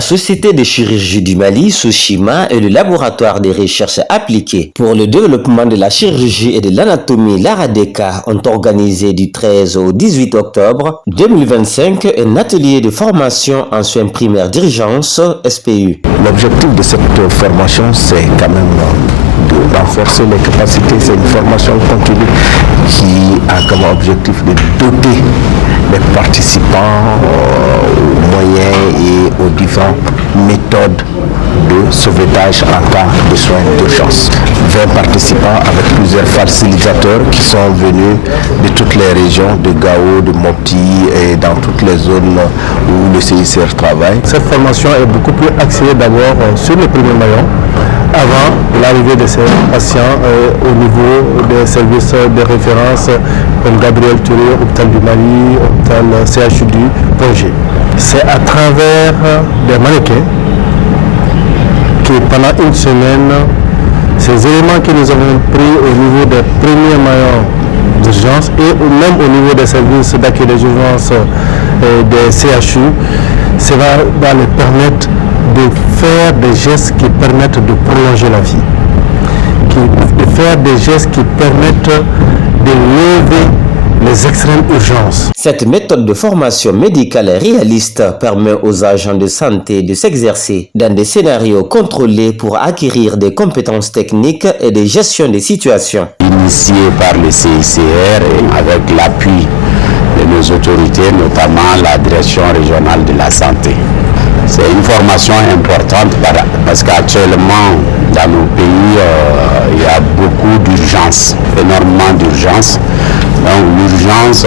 La Société de chirurgie du Mali, Soshima, et le Laboratoire de recherche appliquées pour le développement de la chirurgie et de l'anatomie Laradeka ont organisé du 13 au 18 octobre 2025 un atelier de formation en soins primaires d'urgence SPU. L'objectif de cette formation, c'est quand même de renforcer les capacités. C'est une formation continue qui a comme objectif de doter les participants aux moyens et aux différentes méthodes de sauvetage en cas de soins d'urgence. 20 participants avec plusieurs facilitateurs qui sont venus de toutes les régions de Gao, de Mopti et dans toutes les zones où le CICR travaille. Cette formation est beaucoup plus axée d'abord sur le premier maillon avant l'arrivée de ces patients au niveau des services de référence comme Gabriel Touré, hôpital du Mali, hôpital CHU du projet. C'est à travers des mannequins que pendant une semaine, ces éléments que nous avons pris au niveau des premiers maillons d'urgence et même au niveau des services d'accueil des urgences des CHU, ça va les permettre de faire des gestes qui permettent de prolonger la vie, de faire des gestes qui permettent de lever les extrêmes urgences. Cette méthode de formation médicale réaliste permet aux agents de santé de s'exercer dans des scénarios contrôlés pour acquérir des compétences techniques et de gestion des situations. Initié par le CICR et avec l'appui de nos autorités, notamment la direction régionale de la santé. C'est une formation importante parce qu'actuellement, dans nos pays, il y a beaucoup d'urgences, énormément d'urgences. Donc l'urgence,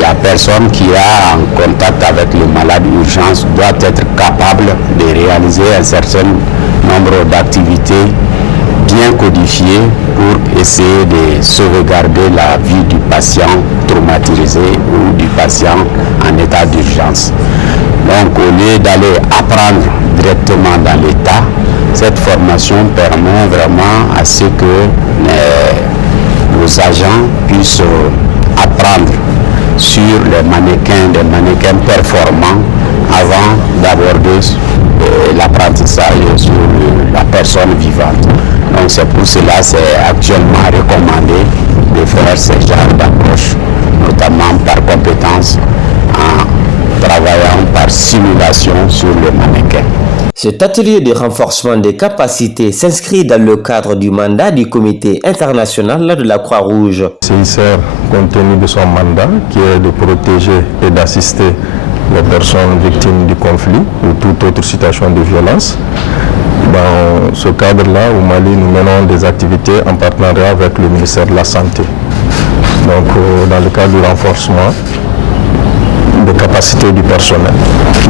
la personne qui est en contact avec le malade d'urgence doit être capable de réaliser un certain nombre d'activités bien codifiées pour essayer de sauvegarder la vie du patient traumatisé ou du patient en état d'urgence. Donc au lieu d'aller apprendre directement dans l'état, cette formation permet vraiment à ce que nos agents puissent apprendre sur les mannequins, des mannequins performants avant d'aborder l'apprentissage sur la personne vivante. Donc c'est pour cela c'est actuellement recommandé de faire ce genre d'approche, notamment par compétence en travaillant par simulation sur le mannequin. Cet atelier de renforcement des capacités s'inscrit dans le cadre du mandat du Comité international de la Croix-Rouge. Le CICR, compte tenu de son mandat, qui est de protéger et d'assister les personnes victimes du conflit ou toute autre situation de violence. Dans ce cadre-là, au Mali, nous menons des activités en partenariat avec le ministère de la Santé. Donc, dans le cadre du renforcement des capacités du personnel,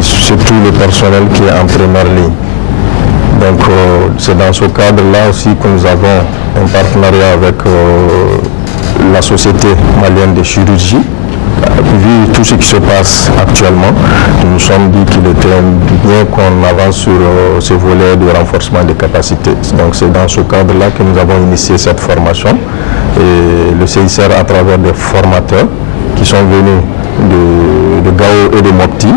surtout le personnel qui est en première ligne. Donc c'est dans ce cadre-là aussi que nous avons un partenariat avec la Société malienne de chirurgie. Vu tout ce qui se passe actuellement, nous nous sommes dit qu'il était bien qu'on avance sur ce volet de renforcement des capacités. Donc c'est dans ce cadre-là que nous avons initié cette formation. Et le CICR, à travers des formateurs qui sont venus de Gao et de Mopti,